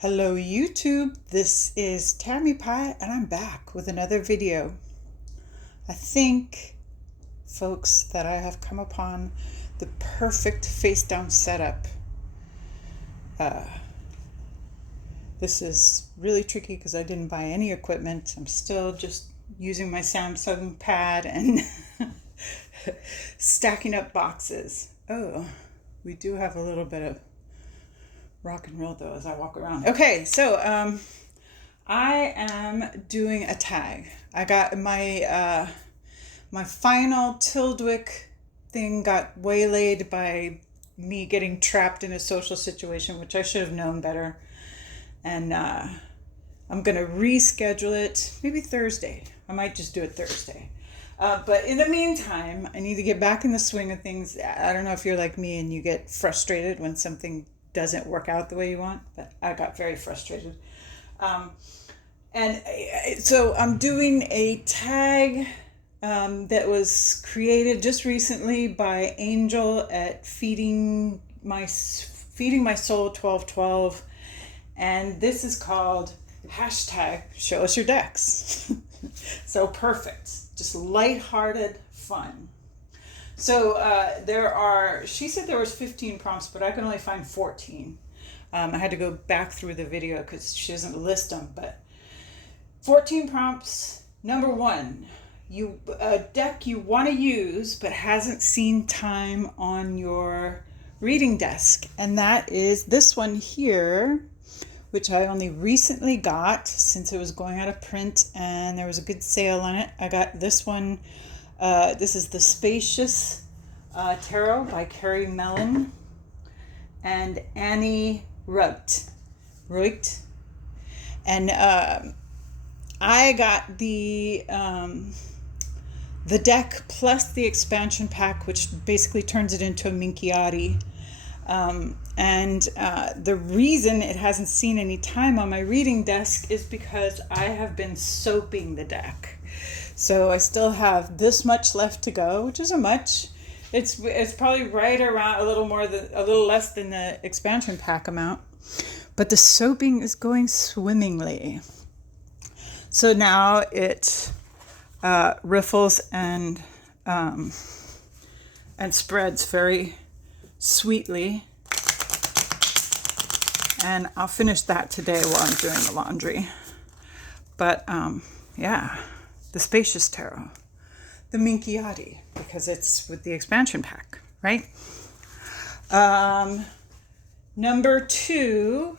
Hello YouTube, this is Tammy Pie and I'm back with another video. I think, folks, that I have come upon the perfect face down setup. This is really tricky because I didn't buy any equipment. I'm still just using my Samsung pad and stacking up boxes. Oh, we do have a little bit of rock and roll though as I walk around. Okay, so I am doing a tag. I got my my final Tildwick thing got waylaid by me getting trapped in a social situation, which I should have known better. And I'm gonna reschedule it maybe Thursday. I might just do it Thursday. But in the meantime, I need to get back in the swing of things. I don't know if you're like me and you get frustrated when something doesn't work out the way you want, but I got very frustrated. So I'm doing a tag that was created just recently by Angel at Feeding My Soul 1212, and this is called hashtag Show Us Your Decks. So perfect, just lighthearted fun. So she said there was 15 prompts, but I can only find 14. I had to go back through the video because she doesn't list them, but 14 prompts. Number one, a deck you want to use but hasn't seen time on your reading desk, and that is this one here, which I only recently got since it was going out of print and there was a good sale on it. I got this one. This is the Spacious Tarot by Carrie Mellon and Annie Rugt. And I got the deck plus the expansion pack, which basically turns it into a Minchiati. The reason it hasn't seen any time on my reading desk is because I have been soaping the deck. So I still have this much left to go, which isn't much. It's probably right around a little less than the expansion pack amount. But the soaping is going swimmingly. So now it riffles and spreads very sweetly. And I'll finish that today while I'm doing the laundry. But yeah. The Spacious Tarot, the Minchiati, because it's with the expansion pack, right? Number two,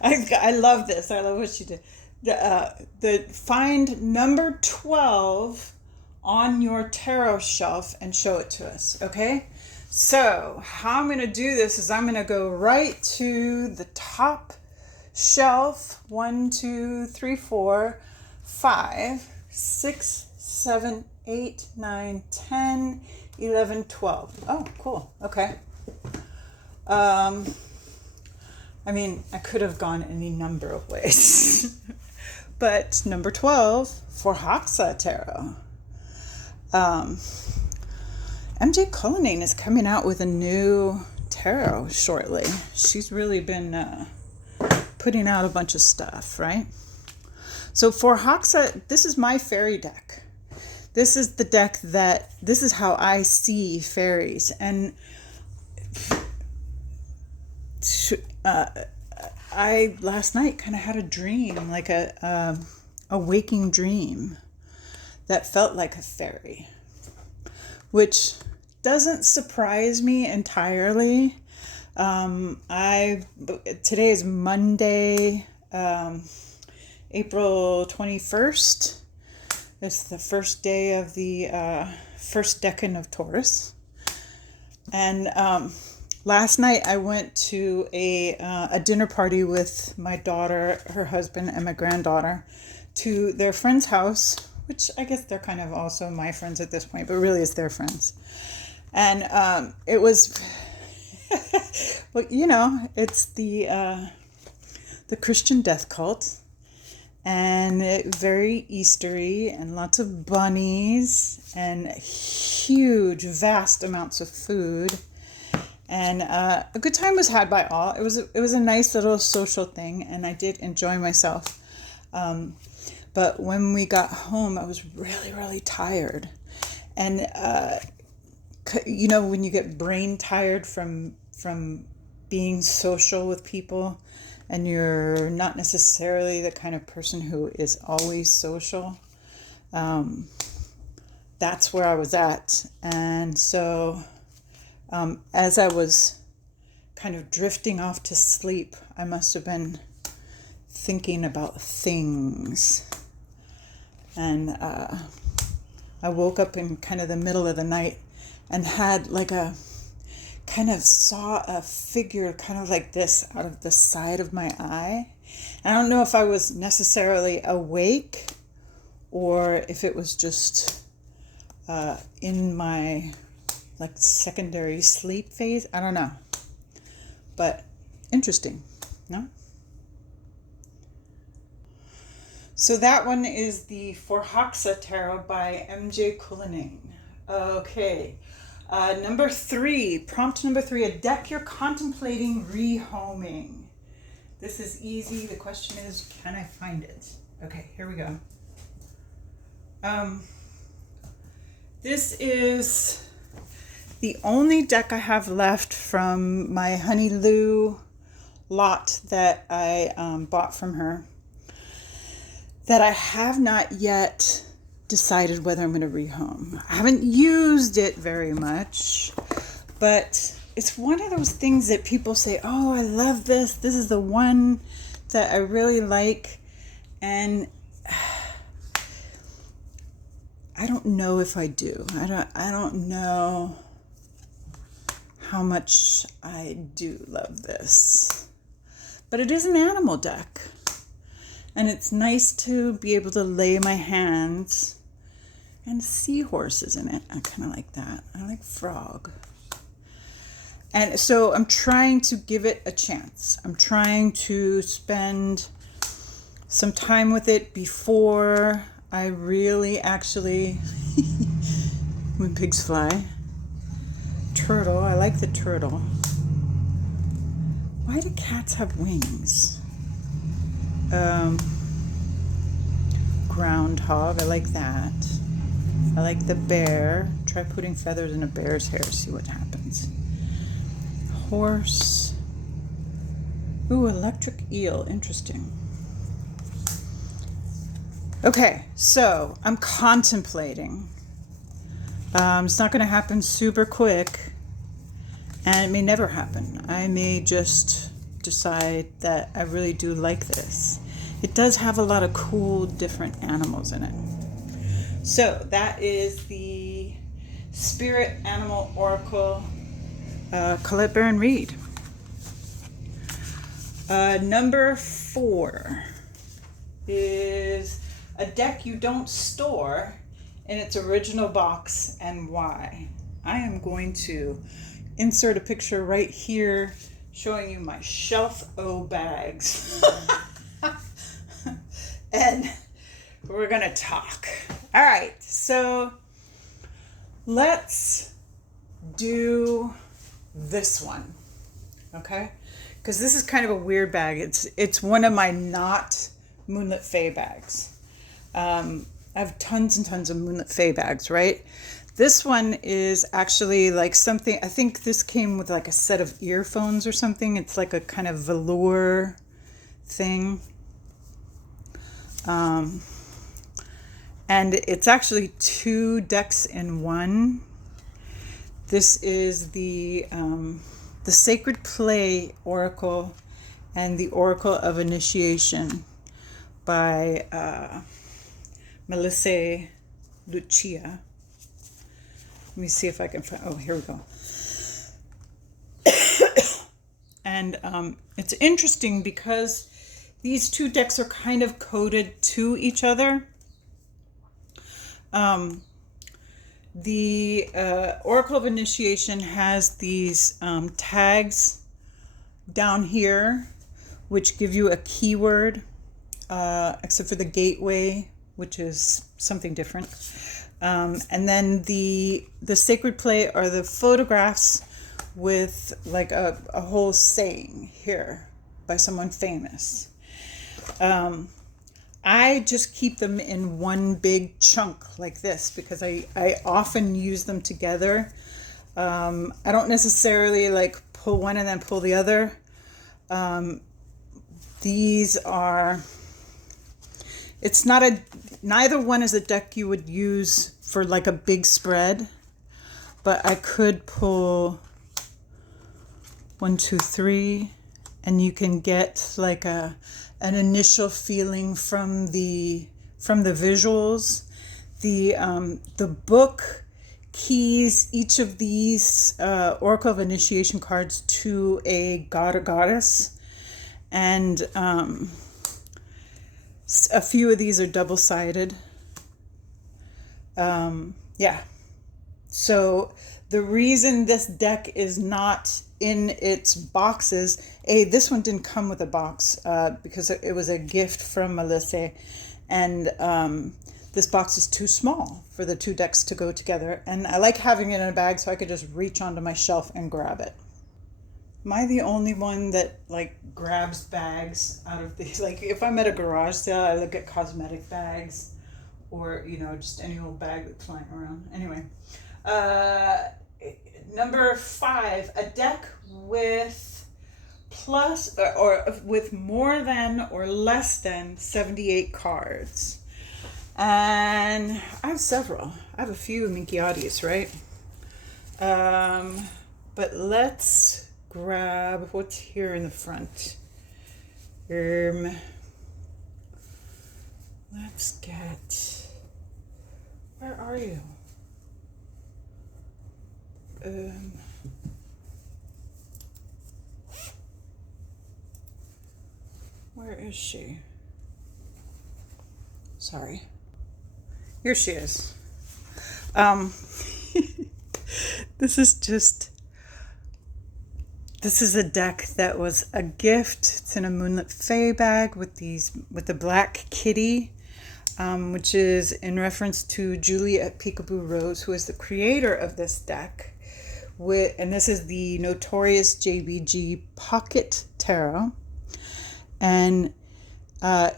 I love this. I love what she did. Find number 12 on your tarot shelf and show it to us, okay? So how I'm going to do this is I'm going to go right to the top shelf, 1, 2, 3, 4, 5, 6, 7, 8, 9, 10, 11, 12. Oh, cool. Okay. I mean, I could have gone any number of ways. But number 12 for Hawka Tarot. MJ Cullinane is coming out with a new tarot shortly. She's really been putting out a bunch of stuff, right? So for Hawka, this is my fairy deck. This is the deck this is how I see fairies. And I last night kind of had a dream, like a waking dream that felt like a fairy, which doesn't surprise me entirely. Today is Monday, April 21st. It's the first day of the first decan of Taurus. And last night I went to a dinner party with my daughter, her husband, and my granddaughter to their friend's house, which I guess they're kind of also my friends at this point, but really it's their friends. And it was, well, you know, it's the Christian death cult. And very Eastery, and lots of bunnies, and huge, vast amounts of food. And a good time was had by all. It was a nice little social thing, and I did enjoy myself. But when we got home, I was really, really tired. And you know, when you get brain tired from being social with people, and you're not necessarily the kind of person who is always social, that's where I was at. And so as I was kind of drifting off to sleep, I must have been thinking about things. And I woke up in kind of the middle of the night and had like saw a figure kind of like this out of the side of my eye. And I don't know if I was necessarily awake or if it was just in my like secondary sleep phase. I don't know. But interesting, no? So that one is the Hawka Tarot by M.J. Cullinan. Okay. Prompt number 3, a deck you're contemplating rehoming. This is easy. The question is, can I find it? Okay, here we go. This is the only deck I have left from my Honey Lou lot that I bought from her, that I have not yet decided whether I'm going to rehome. I haven't used it very much, but it's one of those things that people say, oh, I love this. This is the one that I really like. And I don't know if I do. I don't know how much I do love this. But it is an animal deck. And it's nice to be able to lay my hands and seahorses in it. I kind of like that. I like frog. And so I'm trying to give it a chance. I'm trying to spend some time with it before I really actually, when pigs fly. Turtle, I like the turtle. Why do cats have wings? Groundhog, I like that. I like the bear. Try putting feathers in a bear's hair, see what happens. Horse. Ooh, electric eel, interesting. Okay, so I'm contemplating. It's not going to happen super quick, and it may never happen. I may just decide that I really do like this. It does have a lot of cool different animals in it. So that is the Spirit Animal Oracle, Colette Baron Reid. Number 4 is a deck you don't store in its original box, and why. I am going to insert a picture right here showing you my shelf O bags. And we're going to talk. All right, so let's do this one, okay? Because this is kind of a weird bag. It's one of my not Moonlight Fay bags. I have tons and tons of Moonlight Fay bags, right? This one is actually like something, I think this came with like a set of earphones or something. It's like a kind of velour thing. And it's actually 2 decks in one. This is the Sacred Play Oracle and the Oracle of Initiation by Melissa Lucia. Let me see if I can find, oh, here we go. And it's interesting because these 2 decks are kind of coded to each other. The Oracle of Initiation has these tags down here, which give you a keyword, except for the gateway, which is something different. And then the Sacred Play are the photographs with like a whole saying here by someone famous. I just keep them in one big chunk like this because I often use them together. I don't necessarily like pull one and then pull the other. These are, it's not a, neither one is a deck you would use for like a big spread, but I could pull 1, 2, 3, and you can get like an initial feeling from the visuals. The book keys each of these Oracle of Initiation cards to a god or goddess, and a few of these are double-sided. Yeah. So the reason this deck is not in its boxes, this one didn't come with a box because it was a gift from Melissa, and this box is too small for the two decks to go together, and I like having it in a bag so I could just reach onto my shelf and grab it. Am I the only one that like grabs bags out of these? Like if I'm at a garage sale, I look at cosmetic bags, or just any old bag that's flying around. Anyway, number 5, a deck with plus or with more than or less than 78 cards. And I have several. I have a few Minchiatis, right? But let's grab what's here in the front. Let's get, where are you? Where is she? Sorry. Here she is. This is a deck that was a gift. It's in a Moonlight Fay bag with the black kitty, which is in reference to Julie at Peekaboo Rose, who is the creator of this deck. And this is the notorious JBG Pocket Tarot. And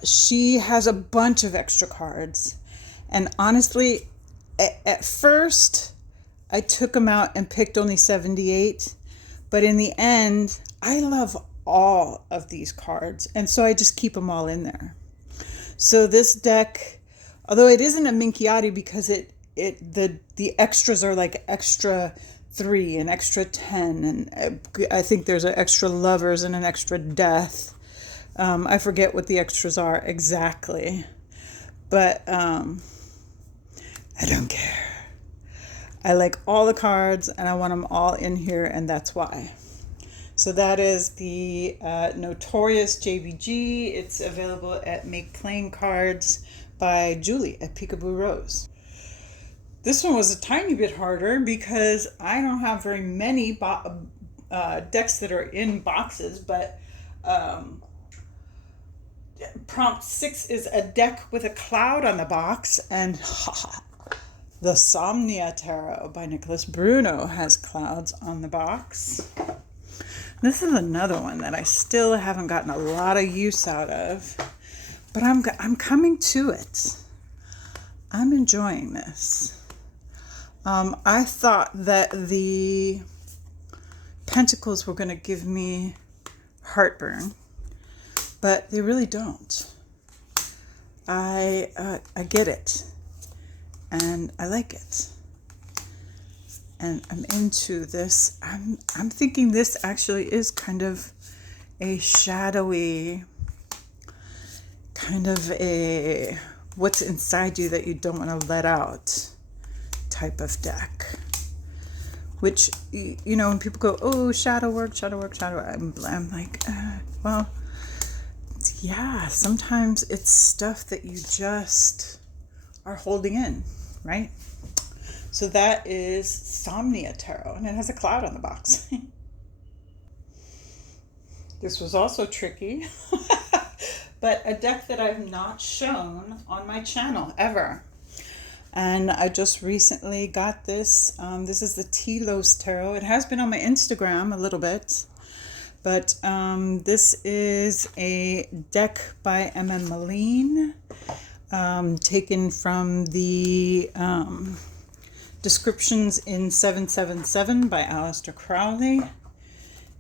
she has a bunch of extra cards. And honestly, at first, I took them out and picked only 78. But in the end, I love all of these cards. And so I just keep them all in there. So this deck, although it isn't a Minchiati because the extras are like extra 3 and extra 10. And I think there's an extra lovers and an extra death. I forget what the extras are exactly. But I don't care. I like all the cards and I want them all in here, and that's why. So that is the notorious JBG. It's available at Make Playing Cards by Julie at Peekaboo Rose. This one was a tiny bit harder because I don't have very many decks that are in boxes, but prompt 6 is a deck with a cloud on the box, and the Somnia Tarot by Nicholas Bruno has clouds on the box. This is another one that I still haven't gotten a lot of use out of, but I'm coming to it. I'm enjoying this. I thought that the Pentacles were going to give me heartburn, but they really don't. I get it. And I like it. And I'm into this. I'm thinking this actually is kind of a shadowy, kind of a what's inside you that you don't want to let out type of deck. Which, when people go, oh, shadow work, I'm like, well, yeah, sometimes it's stuff that you just are holding in. Right? So that is Somnia Tarot, and it has a cloud on the box. This was also tricky, but a deck that I've not shown on my channel ever. And I just recently got this. This is the Telos Tarot. It has been on my Instagram a little bit. But this is a deck by M.M. Moline, taken from the Descriptions in 777 by Aleister Crowley.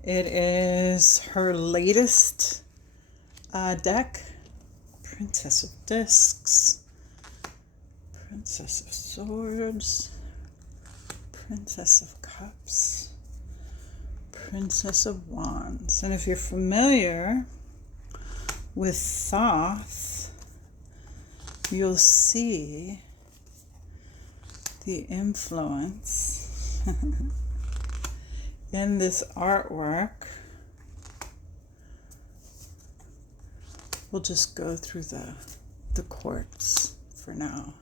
It is her latest deck. Princess of Discs, Princess of Swords, Princess of Cups, Princess of Wands. And if you're familiar with Thoth, you'll see the influence in this artwork. We'll just go through the quartz for now.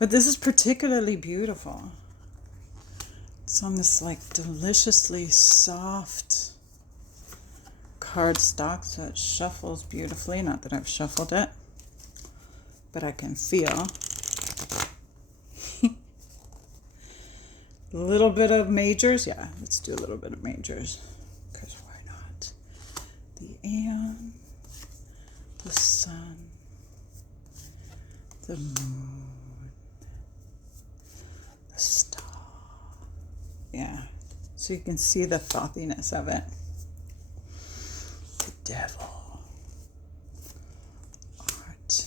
But this is particularly beautiful. It's on this like deliciously soft cardstock, so it shuffles beautifully. Not that I've shuffled it, but I can feel a little bit of majors. Yeah, let's do a little bit of majors, because why not? The Aeon, the Sun, the Moon, the Star. Yeah, so you can see the frothiness of it. The Devil, Art,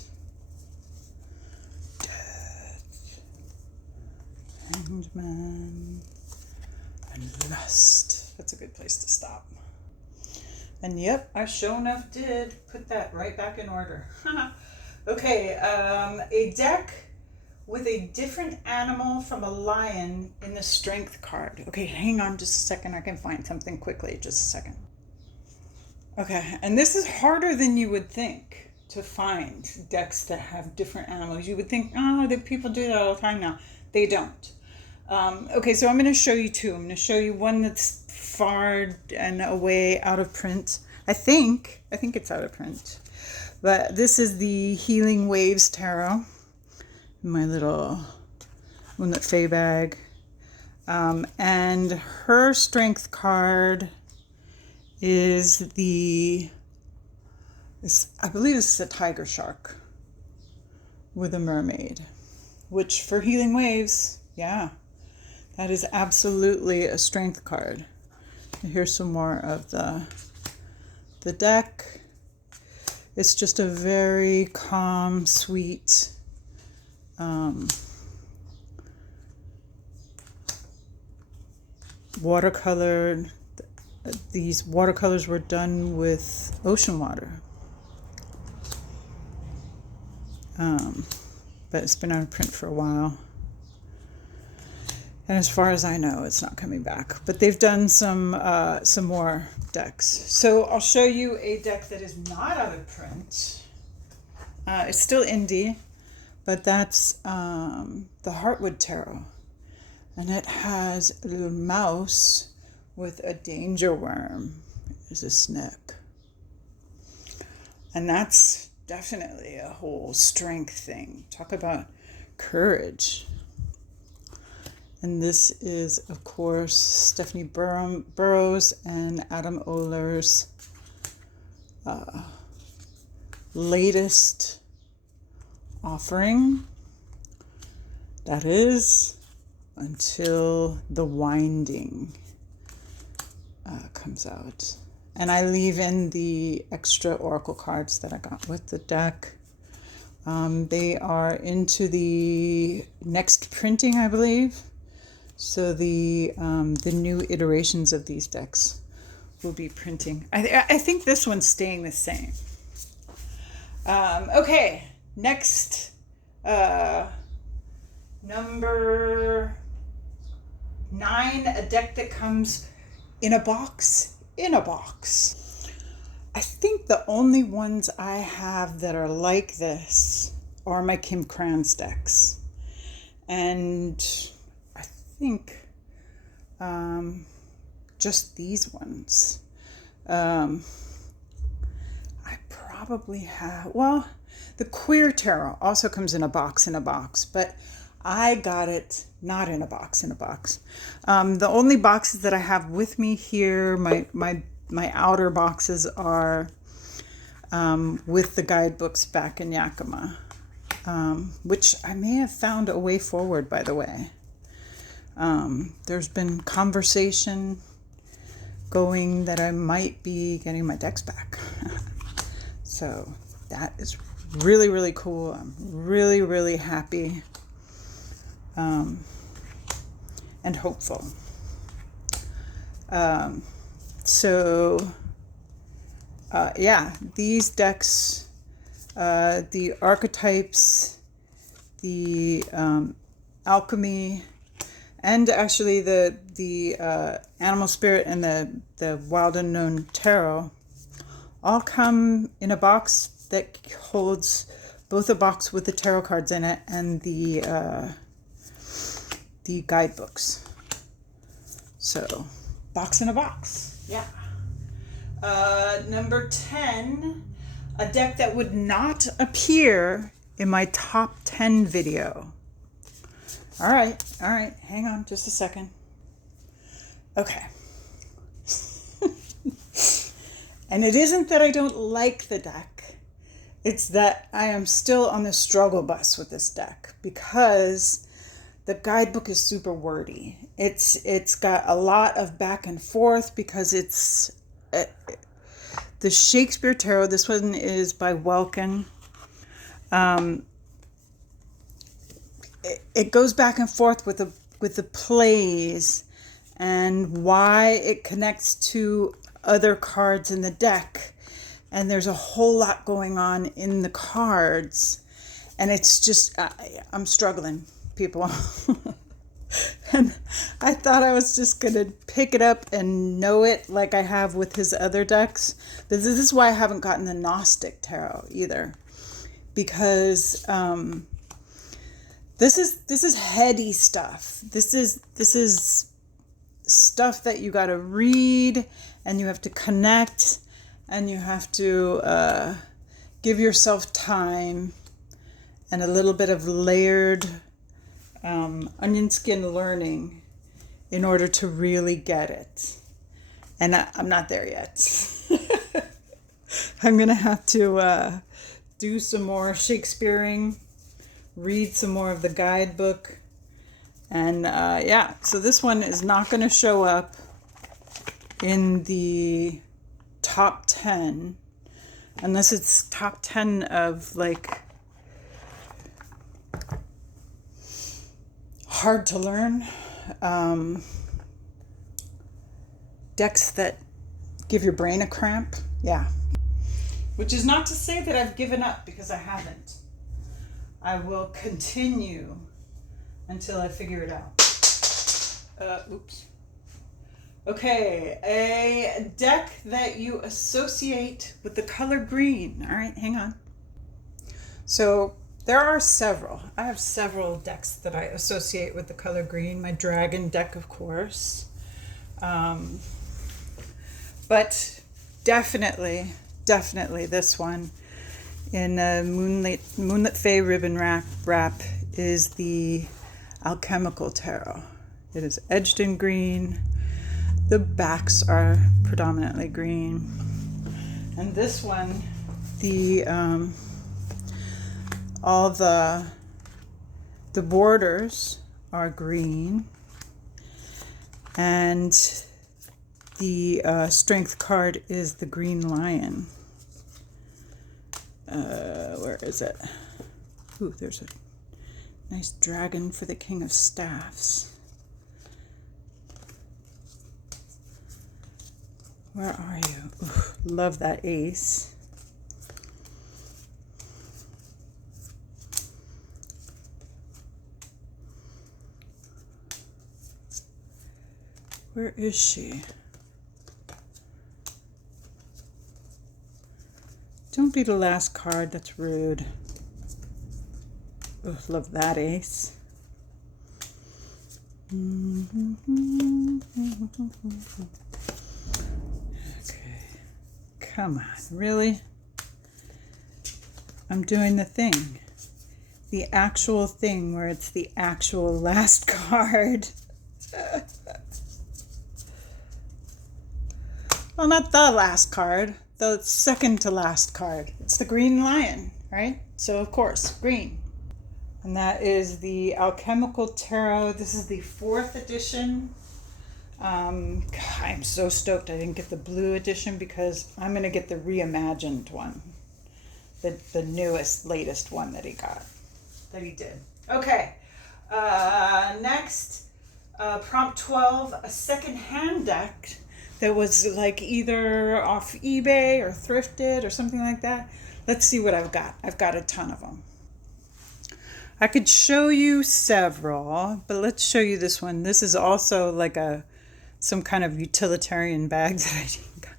Death, Hanged Man, and Lust. That's a good place to stop. And yep, I sure enough did put that right back in order. Okay, a deck with a different animal from a lion in the Strength card. Okay, hang on just a second. I can find something quickly. Just a second. Okay, and this is harder than you would think to find decks that have different animals. You would think, oh, that people do that all the time now. They don't. Okay, so I'm going to show you two. I'm going to show you one that's far and away out of print. I think it's out of print. But this is the Healing Waves Tarot. My little Moonlight Fay bag. And her Strength card is I believe this is a tiger shark with a mermaid. Which for Healing Waves, yeah. That is absolutely a Strength card. Here's some more of the deck. It's just a very calm, sweet, watercolored. These watercolors were done with ocean water. But it's been out of print for a while. And as far as I know, it's not coming back. But they've done some more decks. So I'll show you a deck that is not out of print. It's still indie, but that's the Heartwood Tarot. And it has a little mouse with a danger worm as a snip. And that's definitely a whole strength thing. Talk about courage. And this is, of course, Stephanie Burrows and Adam Oehler's latest offering. That is Until the Winding comes out. And I leave in the extra oracle cards that I got with the deck. They are into the next printing, I believe. So the new iterations of these decks will be printing. I think this one's staying the same. Okay, next, number 9, a deck that comes in a box. I think the only ones I have that are like this are my Kim Krans decks. And I think just these ones. I probably have, well, The Queer Tarot also comes in a box, but I got it not in a box, The only boxes that I have with me here, my outer boxes are with the guidebooks back in Yakima, which I may have found a way forward, by the way. There's been conversation going that I might be getting my decks back. So that is really, really cool. I'm really, really happy and hopeful. Yeah, these decks, the archetypes, the alchemy, and actually the animal spirit and the wild unknown tarot all come in a box that holds both a box with the tarot cards in it and the guidebooks. So, box in a box. Yeah. Number 10, a deck that would not appear in my top 10 video. All right. Hang on just a second. Okay. And it isn't that I don't like the deck. It's that I am still on the struggle bus with this deck because the guidebook is super wordy. It's got a lot of back and forth because it's the Shakespeare Tarot. This one is by Welkin. It goes back and forth with the plays and why it connects to other cards in the deck, and there's a whole lot going on in the cards, and it's just I'm struggling, people. And I thought I was just gonna pick it up and know it like I have with his other decks. But this is why I haven't gotten the Gnostic Tarot either, because this is heady stuff. This is stuff that you got to read, and you have to connect, and you have to give yourself time and a little bit of layered onion skin learning in order to really get it. And I'm not there yet. I'm going to have to do some more Shakespeareing, read some more of the guidebook. And yeah, so this one is not going to show up in the top 10 unless it's top 10 of like hard to learn decks that give your brain a cramp. Yeah. Which is not to say that I've given up, because I haven't. I will continue until I figure it out. Oops. Okay, a deck that you associate with the color green. All right, hang on. So there are several. I have several decks that I associate with the color green. My dragon deck, of course. But definitely this one in Moonlight Fay ribbon wrap is the Alchemical Tarot. It is edged in green. The backs are predominantly green. And this one, all the borders are green. And the strength card is the green lion. Where is it? Ooh, there's a nice dragon for the King of Staffs. Where are you? Ooh, love that ace. Where is she? Don't be the last card, that's rude. Oh, love that ace. Okay, come on, really? I'm doing the thing. The actual thing where it's the actual last card. Well, not the last card, the second to last card. It's the green lion, right? So, of course, green. And that is the Alchemical Tarot. This is the 4th edition. I'm so stoked I didn't get the blue edition because I'm going to get the reimagined one. The newest, latest one that he did. Okay. Next, prompt 12, a second-hand deck that was like either off eBay or thrifted or something like that. Let's see what I've got. I've got a ton of them. I could show you several, but let's show you this one. This is also like some kind of utilitarian bag that I got,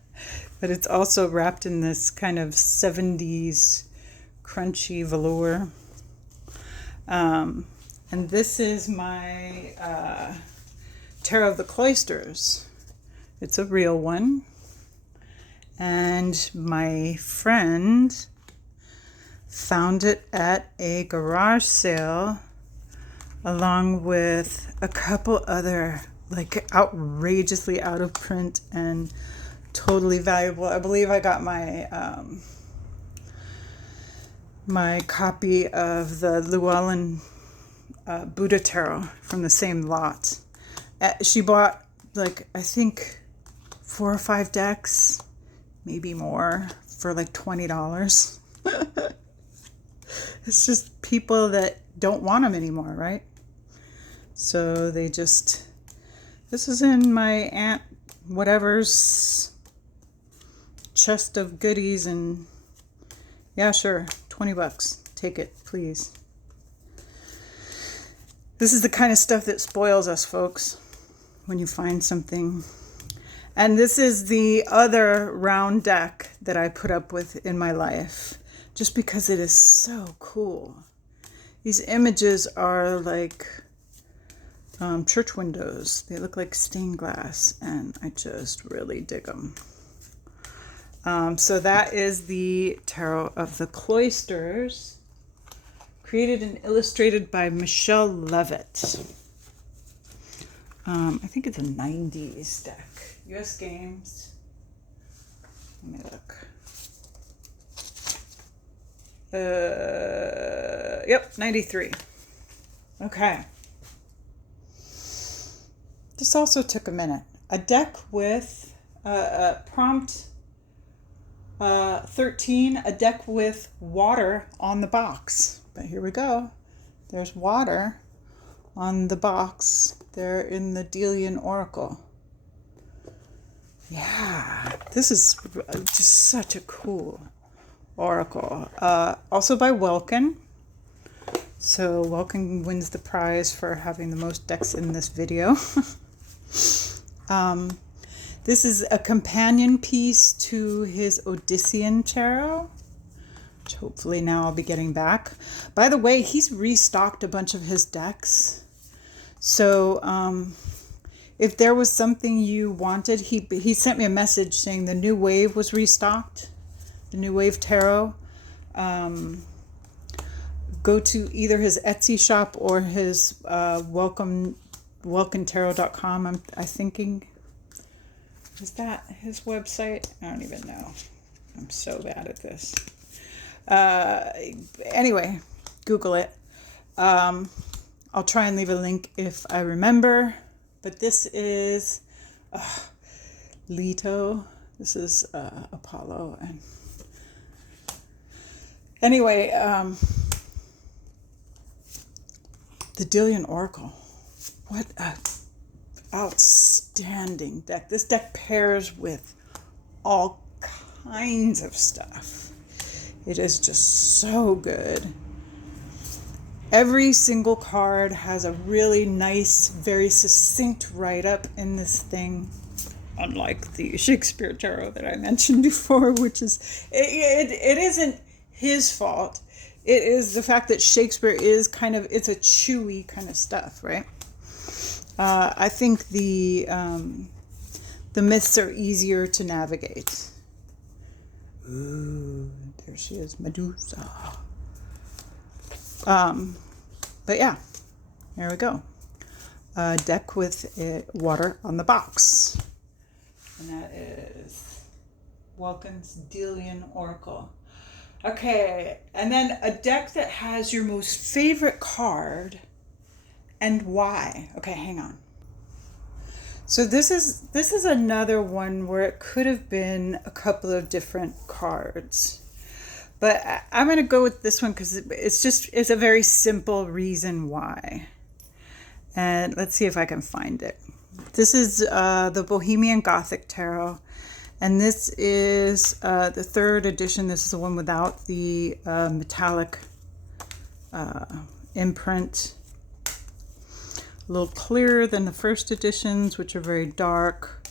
but it's also wrapped in this kind of 70s crunchy velour. And this is my Tarot of the Closters. It's a real one. And my friend found it at a garage sale along with a couple other like outrageously out of print and totally valuable. I believe I got my my copy of the Llewellyn Buddha Tarot from the same lot. She bought like I think 4 or 5 decks, maybe more, for like $20. It's just people that don't want them anymore, right? So they just, this is in my aunt whatever's chest of goodies, and yeah, sure, $20. Take it, please. This is the kind of stuff that spoils us, folks, when you find something. And this is the other round deck that I put up with in my life, just because it is so cool. These images are like church windows. They look like stained glass, and I just really dig them. So that is the Tarot of the Closters, created and illustrated by Michelle Levitt. I think it's a 90s deck. US Games. Let me look. Yep, 93. Okay. This also took a minute. A deck with prompt 13, a deck with water on the box. But here we go. There's water on the box there in the Dillian Oracle. Yeah, this is just such a cool oracle. Also by Welkin. So Welkin wins the prize for having the most decks in this video. This is a companion piece to his Odyssean Tarot, which hopefully now I'll be getting back. By the way, he's restocked a bunch of his decks. So if there was something you wanted, he sent me a message saying the New Wave was restocked, the New Wave Tarot. Go to either his Etsy shop or his welcontarot.com. I'm thinking, is that his website? I don't even know. I'm so bad at this. Anyway, Google it. I'll try and leave a link if I remember. But this is Leto. This is Apollo. And anyway, the Dillian Oracle. What a outstanding deck. This deck pairs with all kinds of stuff. It is just so good. Every single card has a really nice, very succinct write-up in this thing, unlike the Shakespeare Tarot that I mentioned before, which is, it isn't his fault. It is the fact that Shakespeare is kind of, it's a chewy kind of stuff, right? I think the myths are easier to navigate. Ooh, there she is, Medusa. But yeah, there we go. A deck with water on the box. And that is Welkin's Dillian Oracle. Okay, and then a deck that has your most favorite card and why. Okay, hang on. So this is another one where it could have been a couple of different cards. But I'm going to go with this one because it's a very simple reason why. And let's see if I can find it. This is the Bohemian Gothic Tarot. And this is the third edition. This is the one without the metallic imprint. A little clearer than the first editions, which are very dark.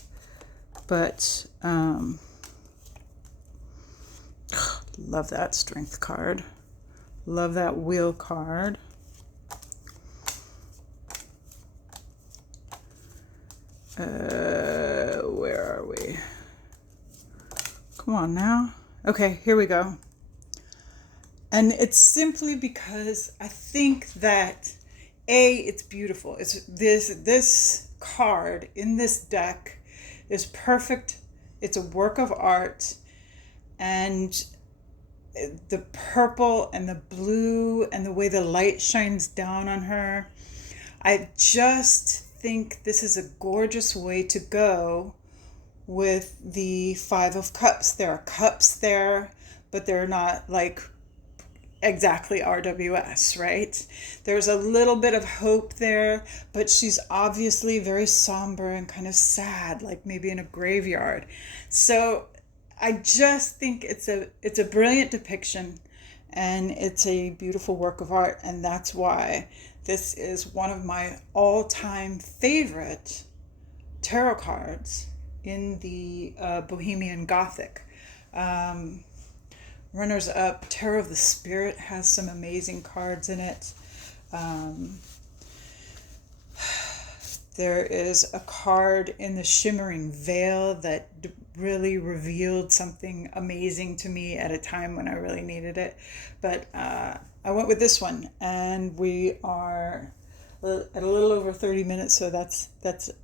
But love that strength card. Love that wheel card. Where are we? Come on now. Okay, here we go. And it's simply because I think that it's beautiful. It's this card in this deck is perfect. It's a work of art, and the purple and the blue and the way the light shines down on her. I just think this is a gorgeous way to go with the Five of Cups. There are cups there, but they're not like exactly RWS, right? There's a little bit of hope there, but she's obviously very somber and kind of sad, like maybe in a graveyard. So I just think it's a brilliant depiction, and it's a beautiful work of art, and that's why this is one of my all-time favorite tarot cards in the Bohemian Gothic. Runners up, Tarot of the Spirit has some amazing cards in it. There is a card in the Shimmering Veil that really revealed something amazing to me at a time when I really needed it. But I went with this one, and we are at a little over 30 minutes, so that's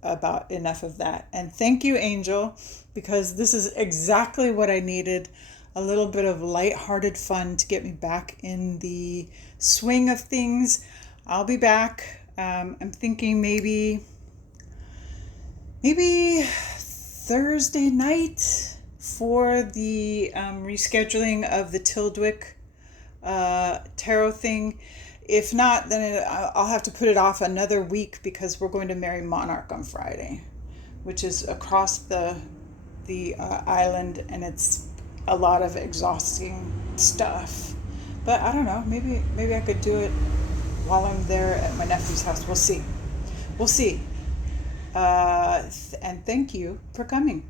about enough of that. And thank you, Angel, because this is exactly what I needed. A little bit of lighthearted fun to get me back in the swing of things. I'll be back. I'm thinking maybe Thursday night for the rescheduling of the Tildwick tarot thing. If not, then I'll have to put it off another week because we're going to Merry Monarch on Friday, which is across the island, and it's a lot of exhausting stuff. But I don't know, maybe I could do it while I'm there at my nephew's house. We'll see. And thank you for coming.